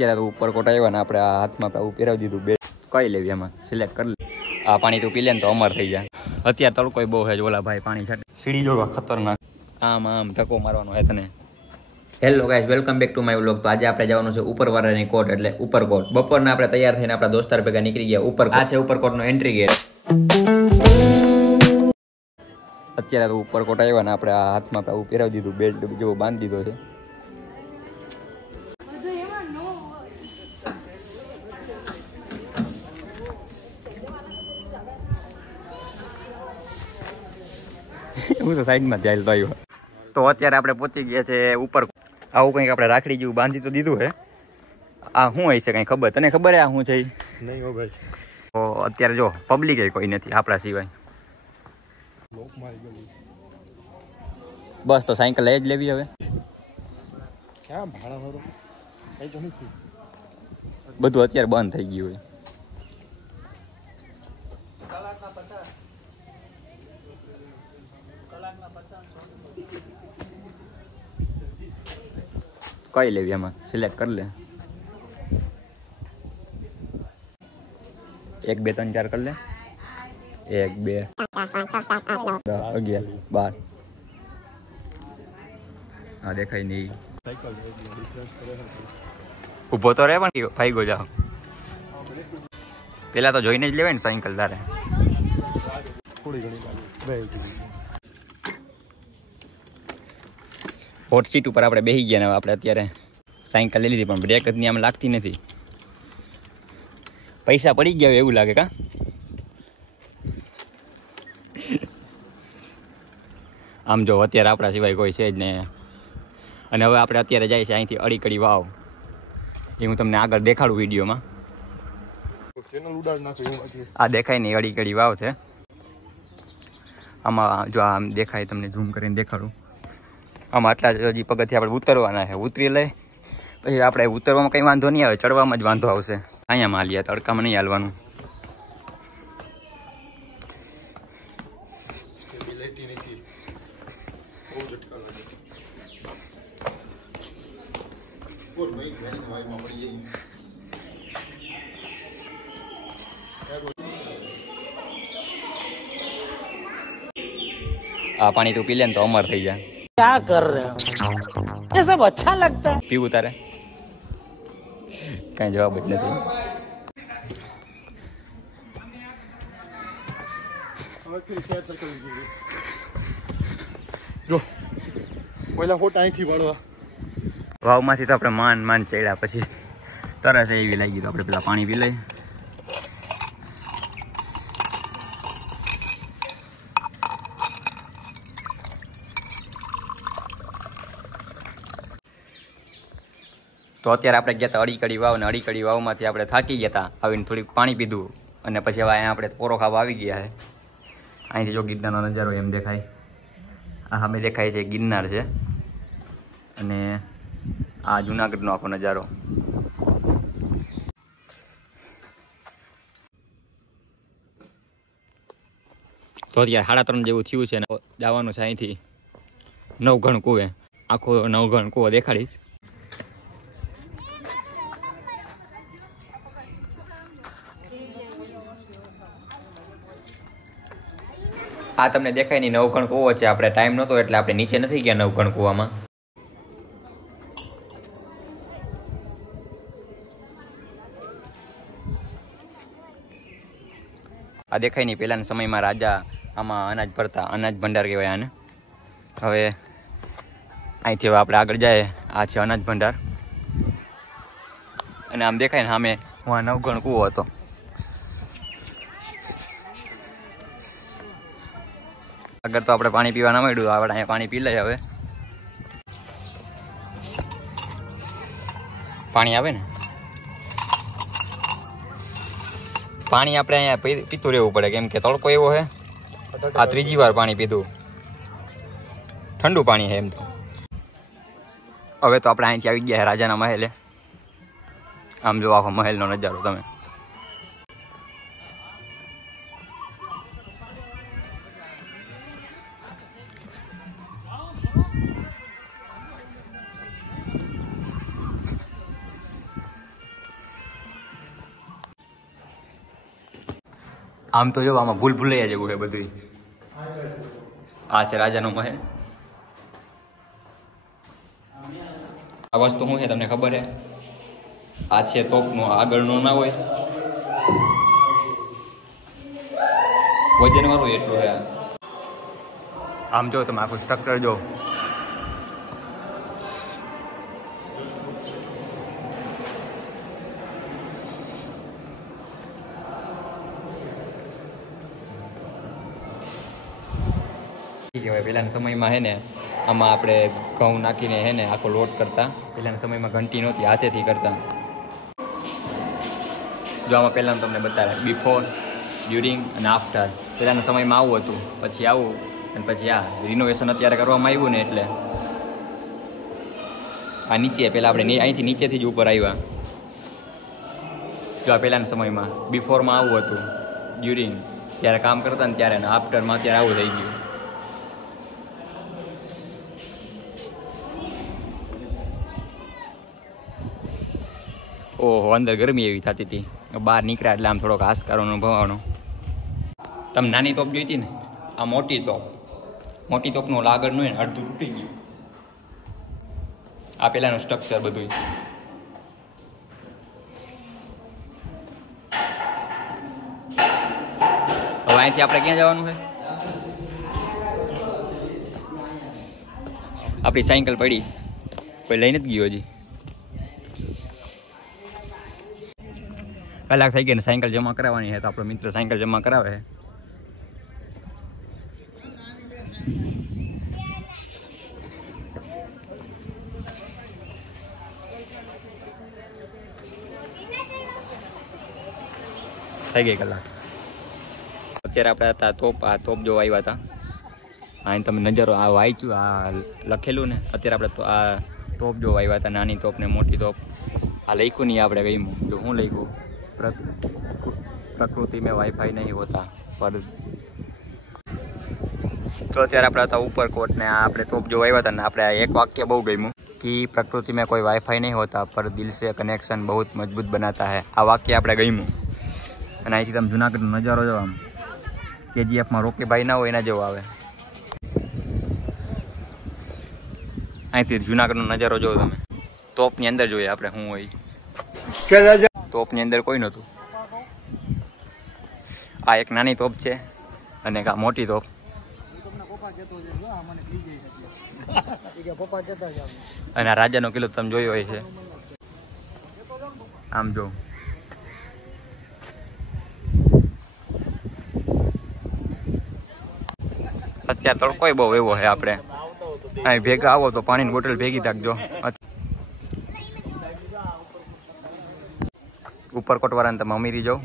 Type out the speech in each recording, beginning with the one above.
અત્યારે તો ઉપરકોટ આવ્યા ને આપણે આ હાથમાં આવું પહેરાવી દીધું બે કઈ લેવી એમાં સિલેક્ટ કરી લે આ પાણી તું પી લે ને તો અમર થઈ જાય અત્યારે તડકો બહુ છે ઓલા ભાઈ પાણી છાંટે સીડી જોવા ખતરનાક આમ ધક્કો મારવાનો હે તને hello guys welcome back to my vlog તો આજે આપણે જવાનું છે ઉપરવાળાની કોટ એટલે ઉપરકોટ બપોરના આપણે તૈયાર થઈને આપણા દોસ્તાર ભેગા નીકળી ગયા ઉપર આ છે ઉપરકોટનો એન્ટ્રી ગેટ અત્યારે તો ઉપરકોટ આવ્યા ને આપણે આ હાથમાં આવું પહેરાવી દીધું બેલ્ટ જેવો બાંધી દીધો છે હું તો સાઈડમાં ધ્યાન તો આવ્યો તો અત્યારે આપણે પહોંચી ગયા છે ઉપર આવું કંઈક આપણે રાખડી જેવું બાંધી તો દીધું હે આ શું હોય છે કંઈ ખબર તને ખબર હે આ શું છે નહીં હો ભાઈ તો અત્યારે જો પબ્લિક કોઈ નથી આપણા સિવાય બસ તો સાયકલ લઈ જ લેવી હવે ક્યાં ભાડા વાળો કઈ તો નથી બધું અત્યારે બંધ થઈ ગયું હોય કઈ લેવી એમાં સિલેક્ટ કરી લે 1 2 3 4 કરી લે 1 2 11 12 હા દેખાય નહીં ઊભો તો રહે પણ ફાઈ ગયો જાઓ પેલા તો જોઈને જ લેવાય ને સાયકલ તારે થોડી ઘણી હોટ સીટ ઉપર આપણે બેસી ગયા ને આપણે અત્યારે સાયકલ લઈ લીધી પણ બ્રેક જ આમ લાગતી નથી પૈસા પડી ગયા એવું લાગે કા આમ જો અત્યારે આપણા સિવાય કોઈ છે જ નહીં અને હવે આપણે અત્યારે જાય છે અહીંથી અડીકડી વાવ એ હું તમને આગળ દેખાડું વિડીયોમાં આ દેખાય નહીં અડીકડી વાવ છે આમાં જો આમ દેખાય તમને ઝૂમ કરીને દેખાડું આમાં આટલા હજી પગથિયાં આપણે ઉતરવાના છે ઉતરી લઈ પછી આપણે ઉતરવામાં કંઈ વાંધો નહીં આવે ચડવામાં જ વાંધો આવશે અહીંયા હાલીએ તડકામાં નહીં હાલવાનું આ પાણી તું પી લે ને તો અમર થઈ જાય क्या कर रहे हो ये सब अच्छा लगता है પીવું તારે કઈ જવાબ જ નથી જો પહેલા હોટ અહીંથી વાળવા વાવમાંથી તો આપણે માન ચડ્યા પછી તરસ એવી લાગી તો આપણે પેલા પાણી પી લઈએ તો અત્યારે આપણે ગયા હતા અડીકડી વાવ ને અડીકડી વાવમાંથી આપણે થાકી ગયા હતા આવીને થોડીક પાણી પીધું અને પછી હવે અહીંયા આપણે પોરો ખાવા આવી ગયા છે અહીંથી જો ગિરનારનો નજારો એમ દેખાય આ સામે દેખાય છે ગિરનાર છે અને આ જુનાગઢનો આખો નજારો તો અત્યારે 3:30 જેવું થયું છે ને જવાનું છે અહીંથી નવઘણ કુવે આખો નવઘણ કુવો દેખાડીશ આ તમને દેખાય નહીં નવઘણ કૂવો છે આપણે ટાઈમ નહોતો એટલે આપણે નીચે નથી ગયા નવઘણ કૂવામાં આ દેખાય નહીં પહેલાના સમયમાં રાજા આમાં અનાજ ભરતા અનાજ ભંડાર કહેવાય આને હવે અહીંથી હવે આપણે આગળ જાય આ છે અનાજ ભંડાર અને આમ દેખાય ને સામે હું આ નવઘણ કૂવો હતો અગર તો આપણે પાણી પીવા ના મળ્યું આપણે અહીંયા પાણી પી લઈએ હવે પાણી આવે ને પાણી આપણે અહીંયા પીતું રહેવું પડે કેમ કે તડકો એવો છે આ 3જી વાર પાણી પીધું ઠંડુ પાણી છે એમ તો હવે તો આપણે અહીંથી આવી ગયા રાજાના મહેલે આમ જો આખો મહેલનો નજારો તમે આમ તો જો આમાં ભૂલ ભૂલૈયા જેવું છે બધું. આ છે રાજાનો મહેલ. આ વસ્તુ શું છે તમને ખબર છે? આ છે તોપનો આગળનો ના હોય વજન વાળું એટલું છે. આમ જો તમે આખું સ્ટ્રક્ચર જો. કહેવાય પહેલાના સમયમાં હે ને આમાં આપણે ઘઉં નાખીને હે ને આખો લોટ કરતા. પહેલાના સમયમાં ઘંટી નહોતી, હાથેથી કરતા. જો આમાં પહેલાનું તમને બતાવે બિફોર, ડ્યુરિંગ અને આફ્ટર. પહેલાના સમયમાં આવું હતું, પછી આવું, અને પછી આ રિનોવેશન અત્યારે કરવામાં આવ્યું ને એટલે આ નીચે પહેલાં આપણે અહીંથી નીચેથી જ ઉપર આવ્યા. જો આ પહેલાના સમયમાં બિફોરમાં આવું હતું, ડ્યુરિંગ જ્યારે કામ કરતા ને ત્યારે, ને આફ્ટરમાં અત્યારે આવું થઈ ગયું. ઓહો, અંદર ગરમી એવી થતી હતી. બહાર નીકળ્યા એટલે આમ થોડોક હાશકારો અનુભવવાનો. તમે નાની તોપ જોઈ હતી ને, આ મોટી તોપ. મોટી તોપનું આગળનું હોય ને અડધું તૂટી ગયું. આ પેલાનું સ્ટ્રક્ચર બધું. હવે અહીંથી આપણે ક્યાં જવાનું છે? આપણી સાયકલ પડી, કોઈ લઈને જ ગયો હજી. કલાક થઈ ગઈ ને સાયકલ જમા કરાવવાની છે, તો આપણો મિત્ર સાયકલ જમા કરાવે છે. થઈ ગઈ કલાક. અત્યારે આપણે હતા તોપ. આ તોપ જોવા આવ્યા હતા. અહીં તમે નજરો આ વાંચ્યું, આ લખેલું ને, અત્યારે આપણે આ તોપ જોવા આવ્યા હતા. નાની તોપ ને મોટી તોપ. આ લખ્યું નહીં આપણે કઈ જો હું લખ્યું, प्रकृति में वाईफाई नहीं होता पर. तो અત્યારે આપણે હતા ઉપરકોટ ને આપણે તોપ જોવા આવ્યા હતા ને આપણે એક વાક્ય બહુ ગમ્યું કે પ્રકૃતિ में कोई वाईफाई नहीं होता पर दिल से कनेक्शन बहुत मजबूत बनाता है. આ વાક્ય આપણે ગમ્યું. અને અહીંથી તમે જુનાગઢનો નજારો જો આમ કેજીએફમાં રોકીભાઈ ના હોય એના જેવો આવે. અહીંથી જુનાગઢનો નજારો જોવો તમે. તોપની અંદર જોઈએ આપણે શું હોય. તોપની અંદર કોઈ નહોતું. આ એક નાની તોપ છે અને એક આ મોટી તોપ. અને આ રાજાનો કિલ્લો તમે જોયો હોય છે. આમ જો અત્યારે તડકો બહુ એવો છે. આપણે અહીં ભેગા આવો તો પાણીની બોટલ ભેગી રાખજો. ઉપરકોટ વાળાને તમે અમીરી જાઓ.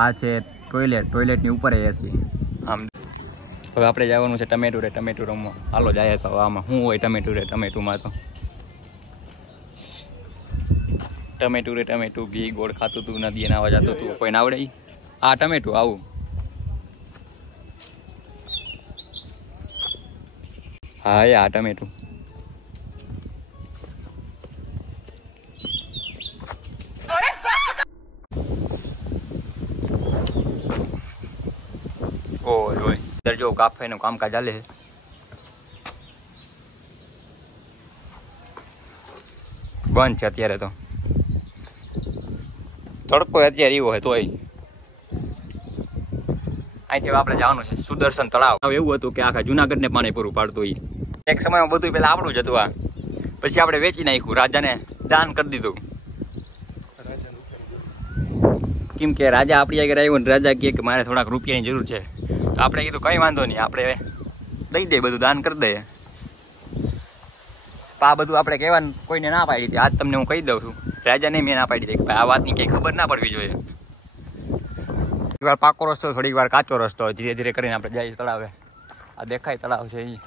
આ છે ટોયલેટ. ટોયલેટની ઉપર એસી. આમ હવે આપણે જવાનું છે ટમેટું રે. ટમેટું રમવા હાલો જાય. તો આમાં શું હોય ટમેટું રે? ટમેટુમાં તો ટમેટું રે ટમેટું ઘી ગોળ ખાતું તું, નદીએ નાવા જતું તું. કોઈને આવડે? આ ટમેટું આવું. હા એ આ ટમેટું. જો કાફેનું કામકાજ ચાલે છે. બંધ છે અત્યારે તો. તડકો અત્યારે એવો હોય તોય. અહીંથી આપણે જવાનું છે સુદર્શન તળાવ. એવું હતું કે આખા જુનાગઢને પાણી પૂરું પાડતું હોય. એક સમયમાં બધું પેલા આપણું જ હતું. આ પછી આપણે વેચી નાખ્યું, રાજાને દાન કરી દીધું. કેમ કે રાજા આપણી આગળ આવ્યો ને રાજા કહે કે મારે થોડાક રૂપિયાની જરૂર છે. તો આપણે કીધું કંઈ વાંધો નહીં, આપણે દઈ દઈએ, બધું દાન કરી દઈએ. આ બધું આપણે કહેવાનું કોઈને ના પાડી હતી. આજ તમને હું કહી દઉં છું, રાજાને મેં ના પાડી હતી કે આ વાતની કંઈ ખબર ના પડવી જોઈએ. થોડીક વાર પાકો રસ્તો, થોડીક વાર કાચો રસ્તો, ધીરે ધીરે કરીને આપણે જઈએ તળાવે. આ દેખાય તળાવ છે અહીં.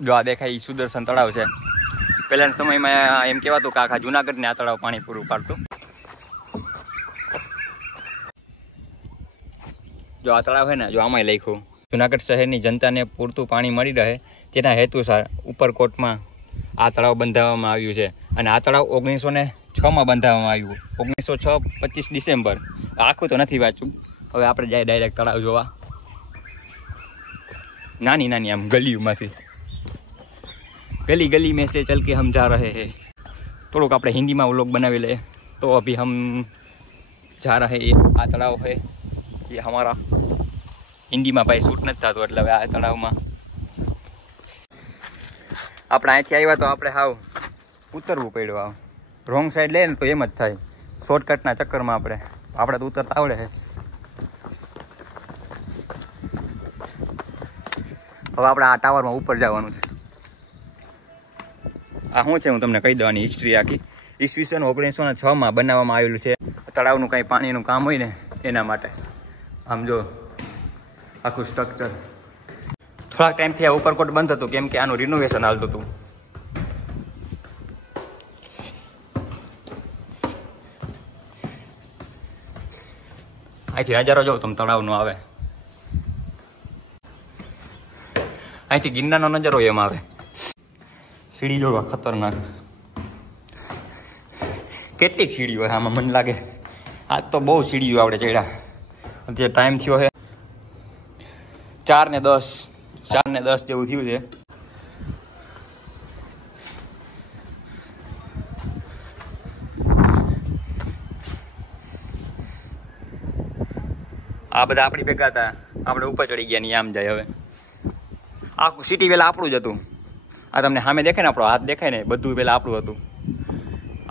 જો આ દેખાય સુદર્શન તળાવ છે. પહેલાના સમયમાં એમ કહેવાતું કે આખા જુનાગઢને આ તળાવ પાણી પૂરું પાડતું. જો આ તળાવ છે ને, જો આમાંય લખ્યું જુનાગઢ શહેરની જનતાને પૂરતું પાણી મળી રહે તેના હેતુસર ઉપરકોટમાં આ તળાવ બંધાવવામાં આવ્યું છે અને આ તળાવ 1906માં બંધાવવામાં આવ્યું. 1906 25 ડિસેમ્બર. આખું તો નથી વાંચ્યું. હવે આપણે જાય ડાયરેક્ટ તળાવ જોવા. નાની નાની આમ ગલીઓમાંથી, गली गली में से चल के हम जा रहे हैं. થોડુંક આપણે હિન્દીમાં વ્લોગ બનાવી લે. તો અભી હમ જા રહે હે. આ તળાવ है ये हमारा. હિન્દીમાં ભાઈ શૂટ નથી થતું એટલે હવે આ તળાવમાં આપણે અહીંથી આવ્યા તો આપણે હાવ ઉતરવું પડ્યું. આવ રોંગ સાઈડ લે ને તો એમ જ થાય. શોર્ટકટના ચક્કરમાં આપણે તો ઉતરતા આવડે છે. હવે આપણે આ ટાવરમાં ઉપર જવાનું છે. આ શું છે હું તમને કહી દઉં. આની હિસ્ટ્રી આખી ઈસવીસન 1906માં બનાવવામાં આવેલું છે. તળાવનું કંઈ પાણીનું કામ હોય ને એના માટે. આમ જો આખું સ્ટ્રક્ચર. થોડાક ટાઈમથી આ ઉપરકોટ બંધ હતું કેમ કે આનું રિનોવેશન હાલતું હતું. અહીંથી નજારો જોઉં તમે તળાવનો આવે. અહીંથી ગિરનારનો નજારો એમ આવે. સીડી જોવા ખતરનાક. કેટલીક સીડીઓ હોય આમાં મને લાગે. આજ તો બહુ સીડીઓ આપણે ચડ્યા. અત્યારે ટાઈમ થયો છે 4:10 જેવું થયું છે. આ બધા આપણી ભેગા હતા. આપણે ઉપર ચડી ગયા ની આમ જાય. હવે આખું સિટી પહેલાં આપણું જ હતું. આ તમને સામે દેખાય ને આપણો હાથ દેખાય ને બધું પહેલાં આપણું હતું.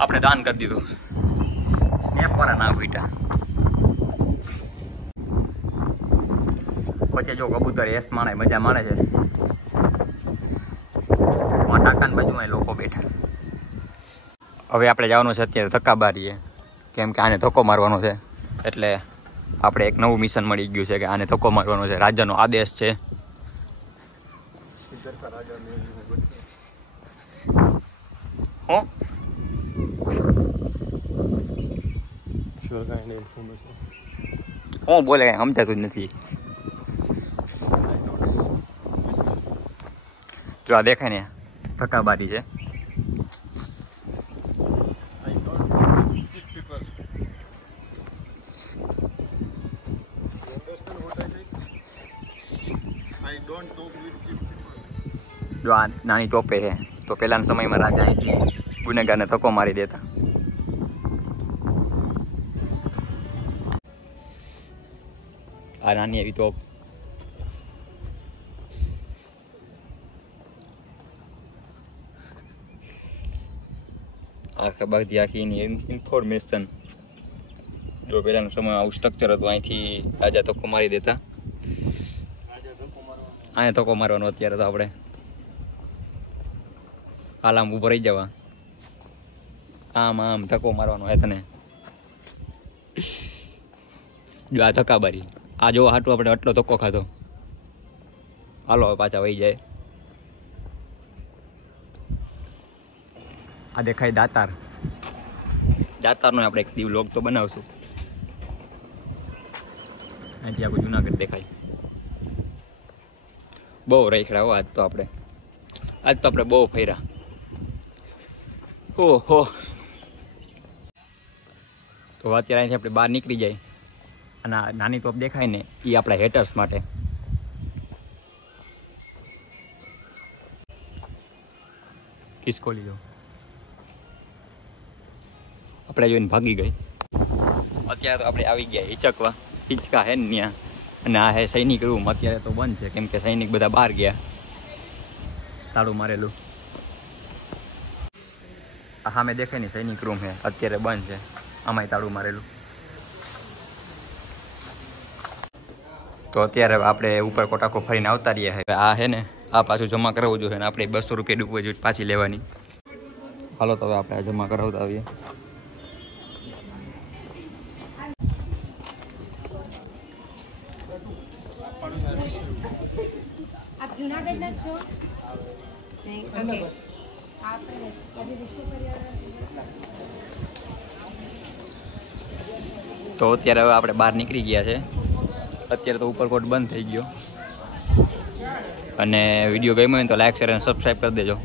આપણે દાન કરી દીધું. સ્નેપ વાળા ના ભૂટા. પછી જો કબૂતર એસ માણે મજા માણે છે. ટાંકાની બાજુમાં લોકો બેઠા. હવે આપણે જવાનું છે અત્યારે ધક્કાબારીએ કેમ કે આને ધક્કો મારવાનો છે. એટલે આપણે એક નવું મિશન મળી ગયું છે કે આને ધક્કો મારવાનો છે. રાજાનો આદેશ છે. હું બોલે કઈ સમજાતું જ નથી. જો આ દેખાય ને ધક્કાબારી છે. જો આ નાની ટોપે છે તો પહેલાના સમયમાં રાજા અહીંથી ગુનેગારને ધક્કો મારી દેતા. આ નાની એવી તોપ. આખા બધી આખી ઇન્ફોર્મેશન. જો પહેલાનો સમય આવું સ્ટ્રક્ચર હતું. અહીંથી રાજા ધક્કો મારી દેતા. અહીંયા ધક્કો મારવાનો. અત્યારે તો આપણે આમ ઉભો રહી જવા. આમ ધક્કો મારવાનો હે તને. જો આ ધક્કાબારી. આ જો હાટું આપણે આટલો ધક્કો ખાધો. હાલો હવે પાછા વહી જાય. આ દેખાય દાતાર. દાતારનો આપણે એક દી વ્લોગ તો બનાવશું. અહીંથી આખું જુનાગઢ દેખાય. બહુ રેખડા હો આજ તો આપણે બહુ ફર્યા. ઓહો. તો અત્યારે અહીંથી આપણે બહાર નીકળી જાય. અને આ નાની ટોપ દેખાય ને એ આપણા હેટર્સ માટે. ખિસકોલી જો આપણે જોઈને ભાગી ગઈ. અત્યારે તો આપણે આવી ગયા હિચકવા. હિચકા હે ને ત્યાં. અને આ હે સૈનિક રૂમ. અત્યારે તો બંધ છે કેમ કે સૈનિક બધા બહાર ગયા. તાળું મારેલું. આ સામે દેખાય ને સૈનિક રૂમ છે. અત્યારે બંધ છે. આમાંય તાળું મારેલું. તો અત્યારે આપણે ઉપર કોટાકો ફરીને આવતા રહ્યા છે. આ હે ને આ પાછું જમા કરાવવું જોઈએ ને આપણે 200 રૂપિયા ડિપોઝિટ પાછી લેવાની. હાલો તો હવે આપણે જમા કરાવતા આવીએ. आप जूनागढ़ ना છો नहीं ओके आप अभी विश्व पर्यावरण તો અત્યારે હવે આપણે બહાર નીકળી ગયા છે. અત્યારે તો ઉપરકોટ બંધ થઈ ગયો. અને વિડીયો ગમ્યો હોય તો લાઈક શેર અને સબસ્ક્રાઈબ કરી દેજો.